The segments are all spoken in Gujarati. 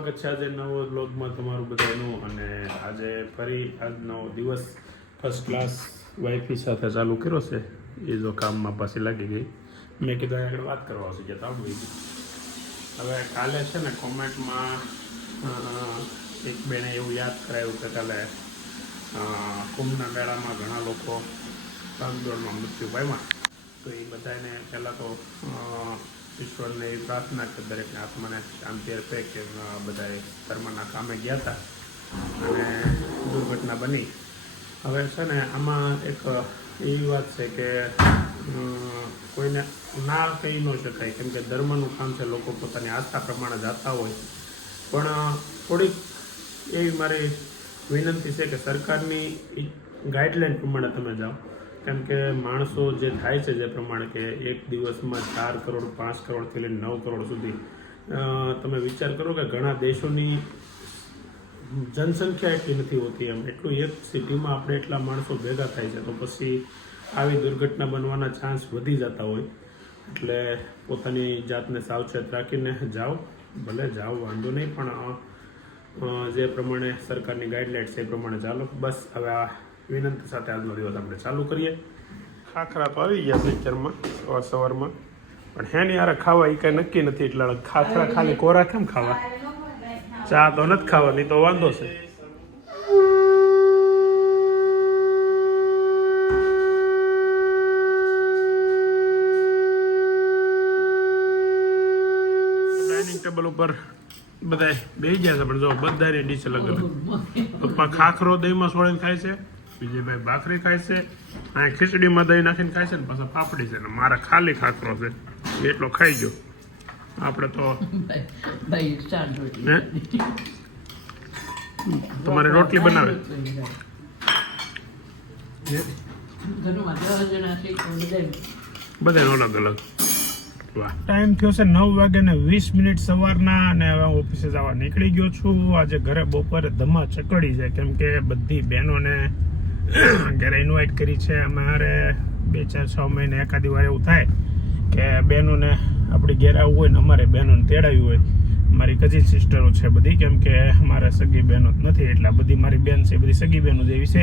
સ્વાગત છે આજે નવો વ્લોગમાં તમારું બધાનું. અને આજે ફરી આજનો દિવસ ફર્સ્ટ ક્લાસ વાઈફી સાથે ચાલુ કર્યો છે. એ જો કામમાં પાછી લાગી ગઈ. મેં કીધું આગળ વાત કરવા આવશે કે આવડી ગઈ. હવે કાલે છે ને કોમેન્ટમાં એક બેને એવું યાદ કરાયું કે કાલે કુંભના મેળામાં ઘણા લોકો ભાગદોડમાં મૃત્યુ પામ્યા. તો એ બધાને પહેલાં તો ઈશ્વરને એવી પ્રાર્થના કે દરેકને આત્માને શાંતિ આપે કે બધાએ ધર્મના કામે ગયા હતા અને દુર્ઘટના બની. હવે છે ને આમાં એક એવી વાત છે કે કોઈને ના કહી ન શકાય, કેમ કે ધર્મનું કામ છે, લોકો પોતાની આસ્થા પ્રમાણે જતા હોય. પણ થોડીક એવી મારી વિનંતી છે કે સરકારની ગાઈડલાઈન પ્રમાણે તમે જાઓ. કેમ કે માણસો જે થાય છે જે પ્રમાણે કે એક દિવસમાં 4 કરોડ 5 કરોડથી લઈને 9 કરોડ સુધી તમે વિચાર કરો કે ઘણા દેશોની જનસંખ્યા એટલી નથી હોતી. એમ એટલું એક સિટીમાં આપણે એટલા માણસો ભેગા થાય છે, તો પછી આવી દુર્ઘટના બનવાના ચાન્સ વધી જતા હોય. એટલે પોતાની જાતને સાવચેત રાખીને જાઓ, ભલે જાઓ વાંધો નહીં, પણ જે પ્રમાણે સરકારની ગાઈડલાઇન્સ છે એ પ્રમાણે ચાલો. બસ હવે આ વિનંતી સાથે આજનો દિવસ આપણે ચાલુ કરીએ. ખાખરા તો આવી ગયા પિક્ચરમાં સવારમાં, પણ હેની યાર ખાવા એ કાંઈ નક્કી નથી. એટલા ખાખરા ખાલી કોરા કેમ ખાવા? ચા તો નથી ખાવાની, તો વાંધો છે. ડાઇનિંગ ટેબલ ઉપર બધા બેસી ગયા છે, પણ જો બધાની ડીશ અલગ અલગ. પપ્પા ખાખરો દહીંમાં સોળીને ખાય છે, વિજયભાઈ ભાખરી ખાય છે, અહીંયા ખીચડીમાં દહીં નાખીને ખાય છે, ને પાછા પાપડી છે, ને મારા ખાલી ખાખરો છે એટલો ખાઈ ગયો. આપણે તો તમારે રોટલી બનાવે બધા અલગ અલગ. ટાઈમ થયો છે 9:20 સવારના, અને હવે ઓફિસે જવા નીકળી ગયો છું. આજે ઘરે બપોરે ધમા ચકડી છે, કેમ કે બધી બહેનોને ઘરે ઇન્વાઇટ કરી છે. અમારે 2-4-6 મહિને એકાદી વાર એવું થાય કે બહેનોને આપણી ઘેર આવવું હોય ને અમારે બહેનોને તેડાવી હોય. મારી કઝિન સિસ્ટરો છે બધી, કેમ કે અમારે સગી બહેનો જ નથી, એટલે બધી મારી બહેન છે બધી સગી બહેનો જેવી છે.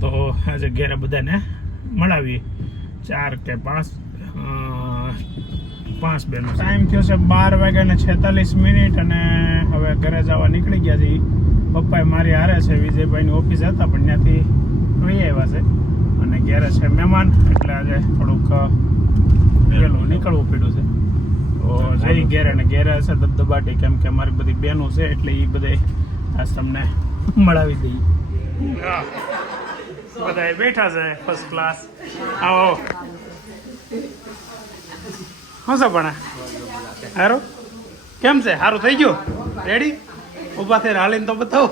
તો આજે ઘેરે બધાને મળાવી 4 કે 5 બહેનો. ટાઈમ થયો છે 12:46, અને હવે ઘરે જવા નીકળી ગયા છે. પપ્પાએ મારી હારે છે, વિજયભાઈની ઓફિસ હતા પણ ત્યાંથી વહી આવ્યા છે, અને ઘેરે છે મહેમાન, એટલે આજે થોડુંક વહેલું નીકળવું પડ્યું છે. તો જઈ ઘેરે, ને ઘેરે છે દબદબાટી, કેમ કે મારી બધી બહેનો છે, એટલે એ બધે આજ તમને મળાવી દઈએ. બધા બેઠા છે ફર્સ્ટ ક્લાસ. આવો શું છે પણ હારું કેમ છે? સારું થઈ ગયું? રેડી? ઊભા થઈને હાલીને તો બતાવો.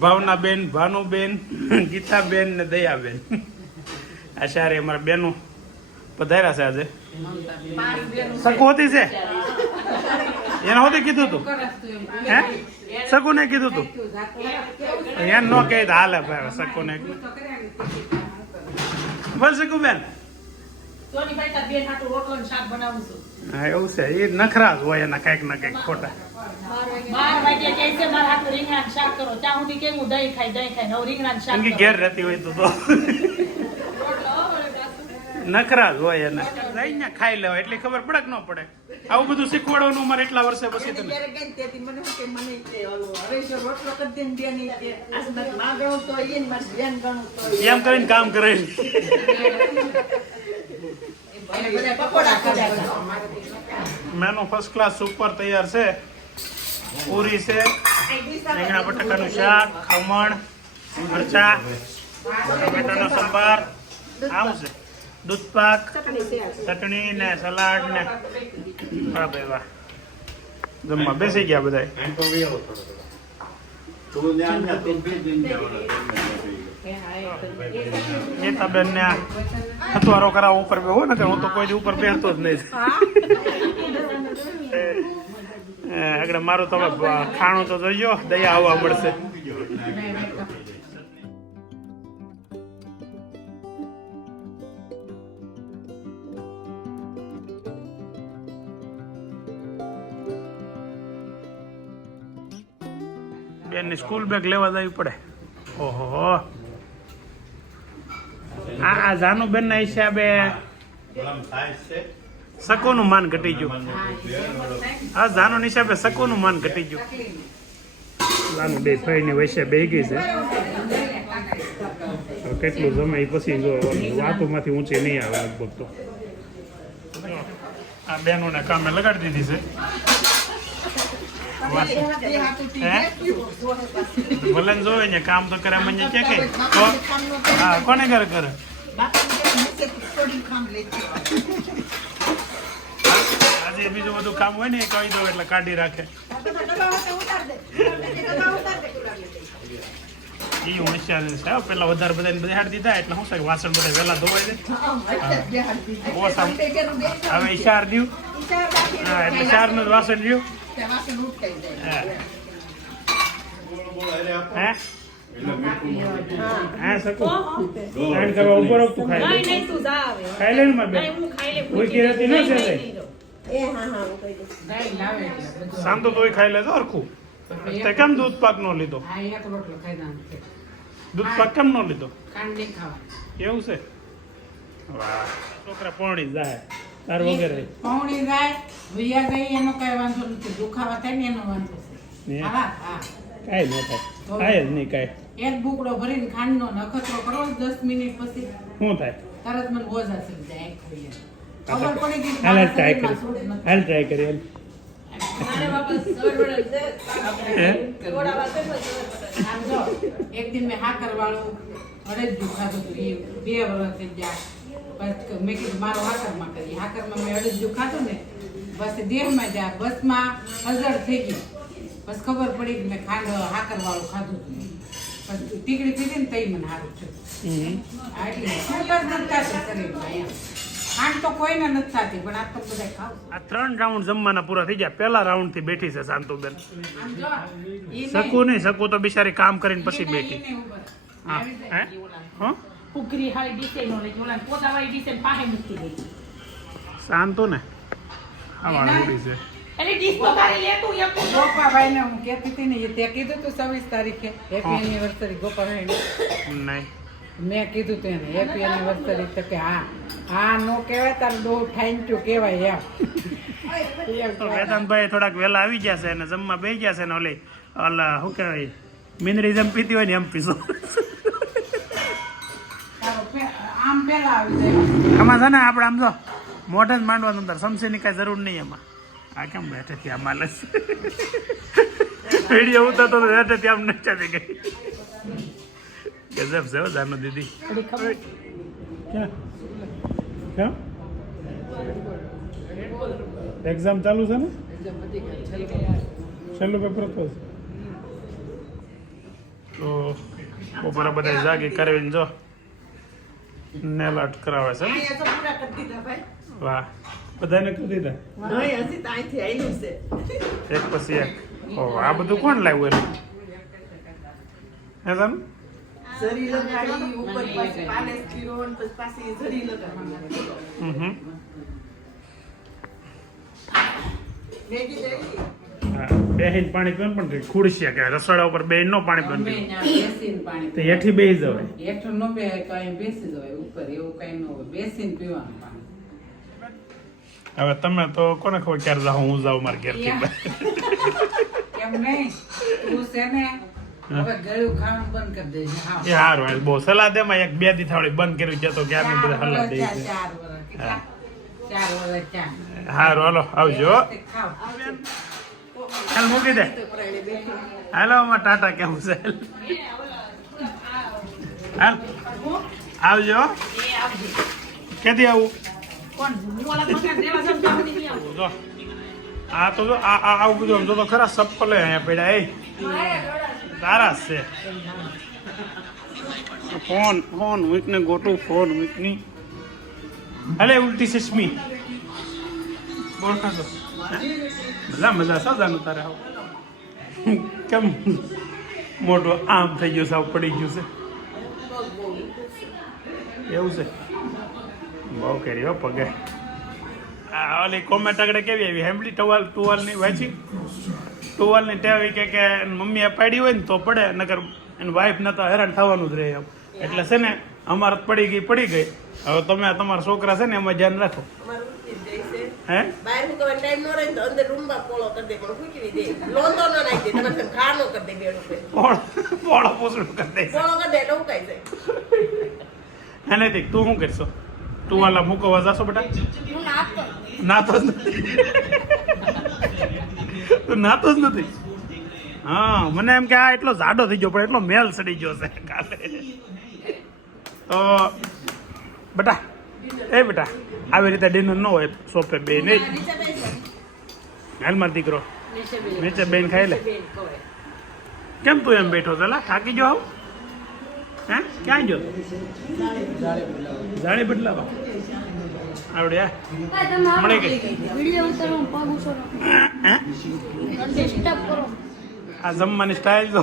ભાવનાબેન, ભાનુબેન, ગીતાબેન ને દયાબેન, આ સારી અમારા બેનો પધાર્યા છે આજે. સકુ હોતી છે એને હોતી કીધું તું? હે સકુ ને કીધું તું? એને ન કહી હાલે ભાઈ. સકુ ને બોલ સકુ બેન. હા એવું છે, એ નખરા જ હોય એના કઈક ના કઈક ખોટા. ઘેર રહેતી હોય તો નખરા જ હોય એને. જઈને ખાઈ લેવા એટલે ખબર પડે કે ન પડે. આવું બધું શીખવાડવાનું અમારે એટલા વર્ષે પછી તમે એમ કરીને કામ કરે. મેનુ ફર્સ્ટ ક્લાસ સુપર તૈયાર છે. પૂરી છે, રીંગણા બટાકાનું શાક, ખમણ, મરચા, ટમેટાનો સંભાર, આવું છે, દૂધપાક, ચટણી ને સલાડ ને. વાહ ભાઈ વાહ, જમવા બેસી ગયા બધા. ગીતાબેન ને હથવારો કરાવો ઉપર બે હોય ને, હું તો કોઈ ઉપર બેસતો જ નહીં. આગળ મારું તમે ખાણું તો જોઈજો, દયા આવવા મળશે. બેનની સ્કૂલ બેગ લેવા જવી પડે. ઓહો, આ જાનુબેનના હિસાબે સકોનું માન ઘટી ગયું. હા, જાનું હિસાબે સકોનું માન ઘટી ગયું. જાનું બે ભાઈની વૈસે બે ગઈ છે. કેટલું જમે પછી જો વાતોમાંથી ઊંચી નહીં આવે લગભગ તો. આ બહેનોને કામે લગાડી દીધી છે. ભલે જોવે ને કામ તો કરે મને કે હા કોને ઘરે કરે આજે બીજું બધું કામ હોય ને એ કહી દો એટલે કાઢી રાખે. એ હોશિયાર છે. પેલા વધારે બધાને બેહાડી દીધા એટલે શું છે વાસણ બધા વહેલા ધોવાઈ જાય. હવે ઈશાર દઉં હા એટલે 4 નું વાસણ દઉં. શાંતો તો ખાઈ લેજો હરખું. કેમ દૂધ પાક નો લીધો? દૂધ પાક કેમ નો લીધો? એવું છે? વાહ, છોકરા પોણી જાય તાર વગેરે પોણી જાય ભૈયા ગઈ એનો કઈ વાંધો નથી. દુખાવા થાય ને એનો વાંધો છે. હા હા કાઈ ન થાય. કાઈ જ નહીં કાઈ. એક બુકડો ભરીને ખાંડનો નખતરો કરો 10 મિનિટ પછી શું થાય? તરત મને બોઝા થઈ જાય. ખબર પડી ગઈ. હાલ ટ્રાય કરી. હાલ ટ્રાય કરી. એક દિન મેં હાકર વાળું અડદ દુખાતું હતું. એ 2 વર્ષ થઈ ગયા. બસ મેં કીધું મારો હાકરમાં કરી. હાકરમાં મેં અડદ દુખાતું ને બસ દેહમાં જા બસમાં હજળ થઈ ગઈ. બસ ખબર પડી કે મેં ખાંડ હાકર વાળું ખાધું હતું. બસ ટીકડી પીધી ને તઈ મને સારું થયું. એટલે શું જ નથી થતું શરીરમાં એમ. ખાંડ તો કોઈને નથી થતી પણ આ તો બધા ખાવ. આ 3 રાઉન્ડ જમવાના પૂરા થઈ ગયા. પહેલા રાઉન્ડ થી બેઠી છે શાંતુબેન. શકું નહીં, શકું તો બિચારી કામ કરીને પછી બેઠી. હા હે હા ઉકરી હાઈ ડિસેનો લે જોલા પોતા વાઈ ડિસેન પાહે મૂકી દે. શાંતો ને આવા ઉડી છે. એટલે ડિસ તો તારી લે તું એક ગોપાભાઈ ને હું કહેતી હતી ને એ તે કીધું તું 26 તારીખે હેપી એનિવર્સરી ગોપાભાઈ નહીં મેં કીધું તું એને હેપી એનિવર્સરી તો કે હા નો કહેવાય તારું બહુ થેન્ક યુ કહેવાય એમ. વેદાંતભાઈ થોડાક વહેલા આવી ગયા છે અને જમવા બેસી ગયા છે ને ઓલી ઓલા શું કહેવાય મિનરિઝમ પીતી હોય ને એમ પીશો. આમ પેલા આવી જાય. આમાં છે ને આપણે આમ જો મોઢે જ માંડવાનું અંદર સમસીની કાંઈ જરૂર નહીં એમાં. આ કેમ બેઠેથી આમાં લસ વિડીયો ઉતારતો તો બેઠેથી આમ નચાતી ગઈ. ગજબ છે જાનો દીદી. ક્યાં એક્ઝામ ચાલુ છે ને? છેલ્લું પેપર હતું તો બપોરે બધા જાગી કરવીને જો નેલ આર્ટ કરાવે છે. વાહ, બધાને કરી દીધા એક પછી એક. ઓહ, આ બધું કોણ લાવ્યું એનું? હે જાન જરી લગાડી ઉપર પાછી પાલેસ કર્યો અને પછી પાછી જરી લગાડી. મેગી દેવી બેહીન પાણી પીવાનું પણ ખુડશિયા કે રસોડા ઉપર બેહીન નો પાણી પીવાનું. બેસીને પાણી તો હેઠી બેસી જવાય. હેઠું ન બે કઈ બેસી જવાય ઉપર એવું કઈ ન હોય. બેસીને પીવાનું પાણી. હવે તમે તો કોને ખબર ક્યારે જાઓ હું જાઉં મારા ઘેરથી. કેમ નહીં તું છે ને હવે ગળું ખાવાનું બંધ કરી દેજે. હા એ હારું હાલ બહુ સલાહ દે માં 1-2 દી થાળી બંધ કર્યું છે તો ક્યારે બધા હલા દે છે. 4 વર્ષ કેટલા 4 વર્ષ ચા હારું હાલો આવજો. ખાવ હાલ મૂકી દે. હાલો માં ટાટા કેમ છે? હાલ આવજો. કેદી આવું? કોણ મોલા મકાન દેવા સમજા બધી નહીં આવું. જો આ તો જો આ આવું બધું આમ જો તો ખરા ચપ્પલે અહીંયા પડ્યા. એ તારા છે ફોન વીકને ગોટું ફોન વીકની અલે ઉલટી ચશ્મી બોલ ખાસો મજા સાજાનું તારે આવું કેમ મોટું આમ થઈ ગયું સાવ પડી ગયું છે એવું છે બહુ કરી હો પગે. આ ઓલી કોમેન્ટ આગળ કેવી આવી હેમલી ટુવાલ ની વાંચી ટુવાલની ટેવ ઈ કે એની મમ્મીએ પાડી હોય ને તો પડે, નકર એની વાઈફ ને તો હેરાન થવાનું જ રહે એમ. એટલે છે ને અમારે પડી ગઈ. હવે તમે તમારા છોકરા છે ને એમાં ધ્યાન રાખો. અમારું ઉઠી જ જાય છે. હે બહાર મૂકવાનો ટાઈમ ન રહે ને તો અંદર રૂમમાં પોળો કરી દે, પણ ફૂંકવી દે. લોંદો ન નાખી દે, તમારે તેમ ખા ન કરી દે બેડ ઉપર. પોળો પૂછડું કરી દઈશ. પોળો કરી દે એટલે ઉકાઈ જાય. એને ઠીક તું શું કરશો? ટુવાલા મૂકવા જશો બેટા? નાતો જ નથી. તું નાતો જ નથી. હા, મને એમ કે આ એટલો જાડો થઈ ગયો, પણ એટલો મેલ સડી ગયો છે કાલે. તો બેટા આવી રીતે ડિનર ન હોય સોફે બે નહીં. હાલમાં દીકરો નીચે બેન ખાઈ લે. કેમ તું એમ બેઠો છે? થાકી ગયો આવું? હે ક્યાં ગયો? જાળી બદલાવા આવડે મળી ગઈ. આ જમવાની સ્ટાઇલ તો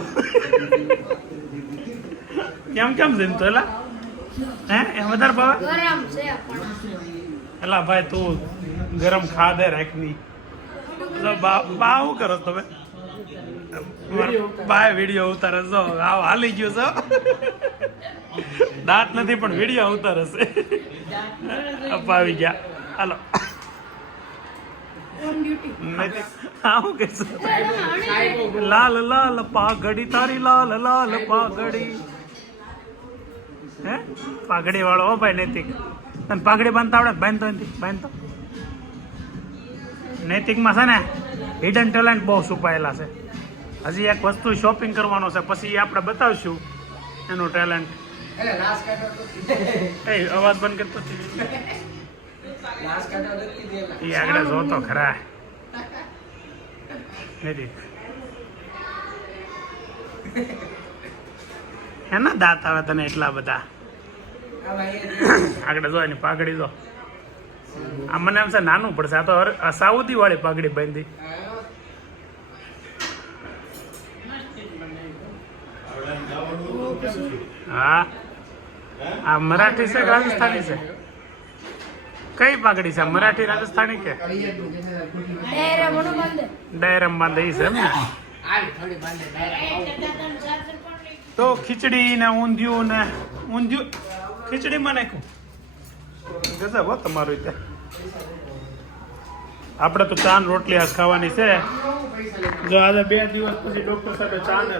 કેમ જમતો એલા? હે એ વધારે ભાવે? એલા ભાઈ તું ગરમ ખા દે રાખની. બા શું કરો તમે? બાય વિડીયો ઉતારે છો. આવ હાલી ગયો છો. દાંત નથી પણ વિડીયો ઉતારે છે. અપાવી ગયા. હાલો આવું કહેશું. લાલ લાલ પાઘડી તારી લાલ લાલ પાઘડી. હે પાઘડી વાળો હો ભાઈ નૈતિક. તને પાઘડી બાંધતા આવડે? બાંધતો નૈતિકમાં છે ને હિડન ટેલેન્ટ બહુ છુપાયેલા છે. હજી એક વસ્તુ શોપિંગ કરવાનો છે, પછી આપણે બતાવશું એનું ટેલેન્ટ. અવાજ બંધ કરતો એ આગળ જોતો ખરા. એના દાંત આવે તને એટલા બધા? આગળ જો એની પાઘડી જો. આ મને એમ છે નાનું પડશે. આ તો સાઉદી વાળી પાઘડી બાંધી. હા આ મરાઠી છે કે રાજસ્થાની છે? કઈ પાઘડી છે? મરાઠી રાજસ્થાની કે ડાયરમ બાંધે છે એમ ને? તો ખીચડી ને ઊંધિયું ખીચડીમાં નાખ્યું. ગજબ હો તમારું રીતે. આપણે તો ચા ને રોટલી આજ ખાવાની છે. જો આજે 2 દિવસ પછી ડોક્ટર સાથે ચા ને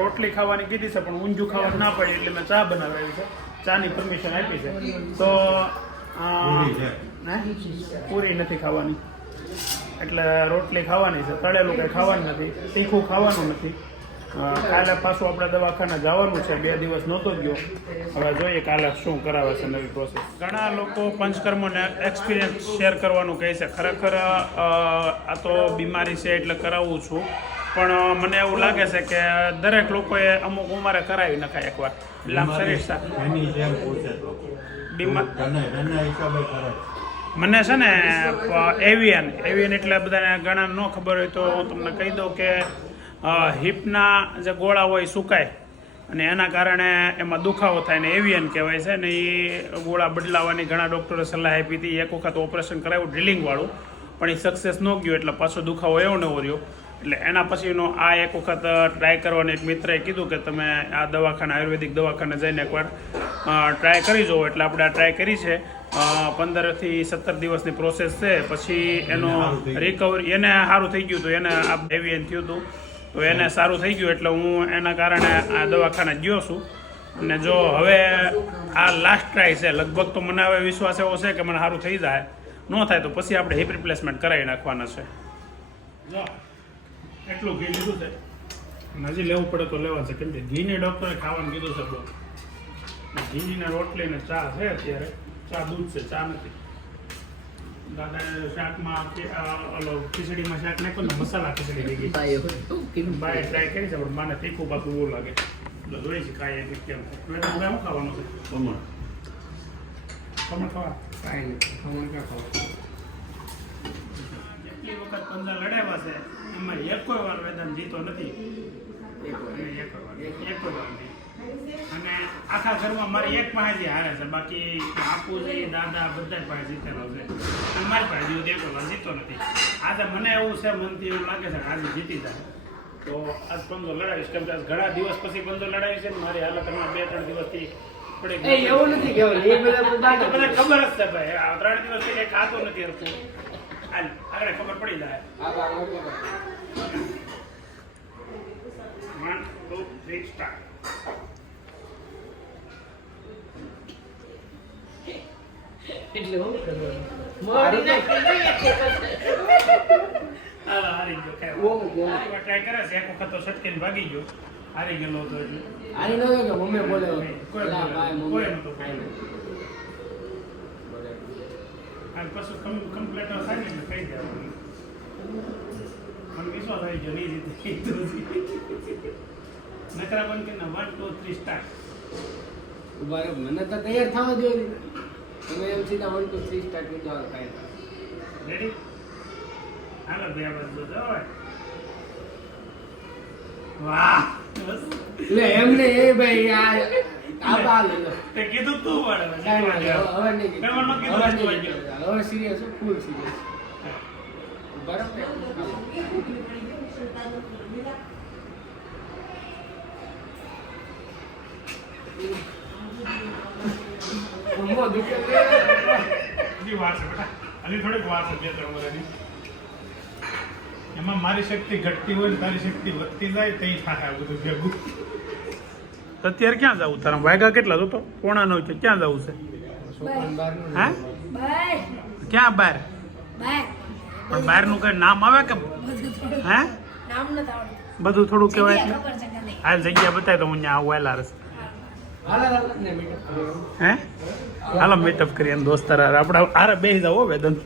રોટલી ખાવાની કીધી છે, પણ ઊંધિયું ખાવાનું ના પડી એટલે મેં ચા બનાવી છે. ચાની પરમિશન આપી છે. તો પૂરી નથી ખાવાની એટલે રોટલી ખાવાની છે. તળેલું કંઈ ખાવાનું નથી, તીખું ખાવાનું નથી. કાલે પાછું આપણે દવાખાને જવાનું છે. 2 દિવસ નહોતો ગયો. હવે જોઈએ કાલે શું કરાવે છે નવી પ્રોસેસ. ઘણા લોકો પંચકર્મોને એક્સપિરિયન્સ શેર કરવાનું કહે છે. ખરેખર આ તો બીમારી છે એટલે કરાવું છું, પણ મને એવું લાગે છે કે દરેક લોકોએ અમુક ઉંમરે કરાવી નખાય એકવાર. એટલે આમ શરીર મને છે ને એવિયન એટલે બધાને ઘણા ન ખબર હોય તો હું તમને કહી દઉં કે હિપના જે ગોળા હોય સુકાય અને એના કારણે એમાં દુખાવો થાય ને એવિયન કહેવાય છે ને. એ ગોળા બદલાવાની ઘણા ડૉક્ટરે સલાહ આપી હતી. એક વખત ઓપરેશન કરાવ્યું ડ્રિલિંગવાળું, પણ એ સક્સેસ ન ગયું એટલે પાછો દુખાવો એવો ને એવો રહ્યો. એટલે એના પછીનો આ એક વખત ટ્રાય કરવાની એક મિત્રએ કીધું કે તમે આ દવાખાને આયુર્વેદિક દવાખાને જઈને એકવાર ટ્રાય કરી જુઓ. એટલે આપણે આ ટ્રાય કરી છે. 15 થી 17 દિવસની પ્રોસેસ છે. પછી એનો રિકવરી એને સારું થઈ ગયું હતું. એને આ એવિયન થયું હતું તો એને સારું થઈ ગયું એટલે હું એના કારણે આ દવાખાને ગયો છું. અને જો હવે આ લાસ્ટ ટ્રાય છે. લગભગ તો મને હવે વિશ્વાસ એવો છે કે મને સારું થઈ જાય. ન થાય તો પછી આપણે હિપ રિપ્લેસમેન્ટ કરાવી નાખવાના છે. જો એટલું ઘી લીધું છે, હજી લેવું પડે તો લેવા છે. કેમ કે ઘીને ડૉક્ટરે ખાવાનું કીધું છે બહુ. ઘીની રોટલી ને ચા છે. અત્યારે ચા દૂધ છે, ચા નથી. દાદા શાકમાં ખીચડીમાં શાક નાખ્યું ને મસાલા ખીચડી થઈ ગઈ. બાય ટ્રાય કરી છે પણ મને તીખું પાછું બહુ લાગે એટલે જોઈએ છે ખાઈએ કે કેમ. શું ખાવાનું છે? ખમણ ખાવા એટલી વખત પંજા લડાવ્યા છે એમાં એક કોઈ વાર વેદાંત જીતો નથી. એક વાર નહીં. અને આખા ઘરમાં મારી એક પાસે જ હારે છે, બાકી બાપુજી દાદા બધા પાસે જીતેલો છે અને મારી પાસે જેવું દેખો જીતો નથી. આજે મને એવું છે, મનથી એવું લાગે છે કે આજે જીતી જાય તો આજ પંજો લડાવીશ, કેમ કે આજ ઘણા દિવસ પછી પંજો લડાવી છે ને મારી હાલત હમણાં 2-3 દિવસથી પડી ગઈ. એવું નથી કહેવાનું, એ બધા તો આ તો મને ખબર જ છે ભાઈ, આ 3 દિવસથી કંઈ ખાતો નથી હરખું. હાલ આગળ ખબર પડી જાય. 1 2 3 સ્ટાર્ટ. એટલે હું કરવાનું? મારી હાલો હારી ગયો ખાય. ટ્રાય કરે છે, એક વખત તો સટકીને ભાગી ગયો, હારી ગયેલો હતો એટલે આની નો કે મમ્મી બોલે કોઈ લા ભાઈ મમ્મી કોઈ નહોતું ખાઈ. અને પછી કમ્પ્લેટ થાય ને એટલે કહી દેવાનું. મને વિશ્વાસ આવી ગયો નહીં રીતે કીધું છે. નકરા બંધ કરીને 1 2 3 સ્ટાર્ટ. ઉભા રહો, મને તો તૈયાર થવા જોઈએ. તમે એમ સીધા 1 2 3 સ્ટાર્ટ કરી દો કાઈ. રેડી? હાલો બે બાજુ જોવે. વાહ બસ. લે એમને એ ભાઈ આ બાલ લે. તે કીધું તું વાળે કાઈ ના લે, હવે નહીં મેં મને કીધું હવે તું નહીં વાગ્યો. હવે સિરિયસ ફૂલ સિરિયસ. બરાબર. મમ્મો દુખે લે. હજી વાર છે બેટા, હજી થોડીક વાર છે 2-3 વર્ષની. એમાં મારી શક્તિ ઘટતી હોય ને તારી શક્તિ વધતી જાય તો થાય આ બધું ભેગું. અત્યારે ક્યાં જવું તારા વાયગા કેટલા તો 8:45 છે, ક્યાં જવું છે? છોકરાને બહારનું હા બાય ક્યાં બહાર? બાય પણ બહારનું કઈ નામ આવે કે હે નામ ન આવડતું બધું થોડું કહેવાય જગ્યા એટલે ખબર છે કે નહીં હાલ જગ્યા બતાય તો હું ત્યાં આવું વહેલા રસ. હાલા ને મીટર હે હાલો મીટઅપ કરીએ અને દોસ્તાર હારે આપણે હારે બેસી જાવ હો વેદન.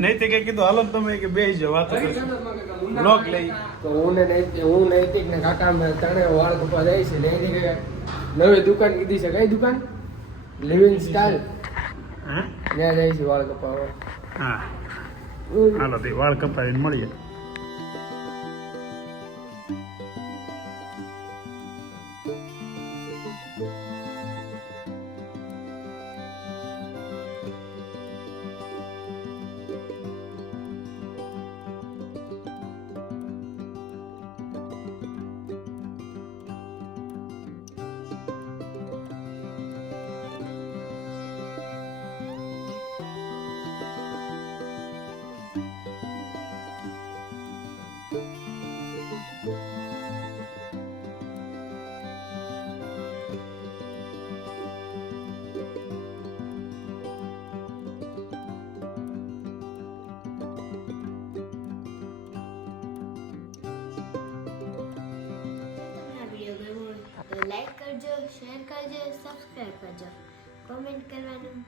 નહીં તે કઈ કીધું હાલો ને તમે કે બેસી જાવ વાતો કરશું બ્લોગ લઈ. તો હું નૈતિક ને કાકા મેં ત્રણે વાળ કપા જાય છે. નૈતિક નવી દુકાન કીધી છે. કઈ દુકાન? Living style. હે ત્યાં જાય છે વાળ કપાવા. હા હાલો તે વાળ કપાવીને મળીએ. તો લાઈક કરજો, શેર કરજો, સબસ્ક્રાઈબ કરજો, કોમેન્ટ કરવાનું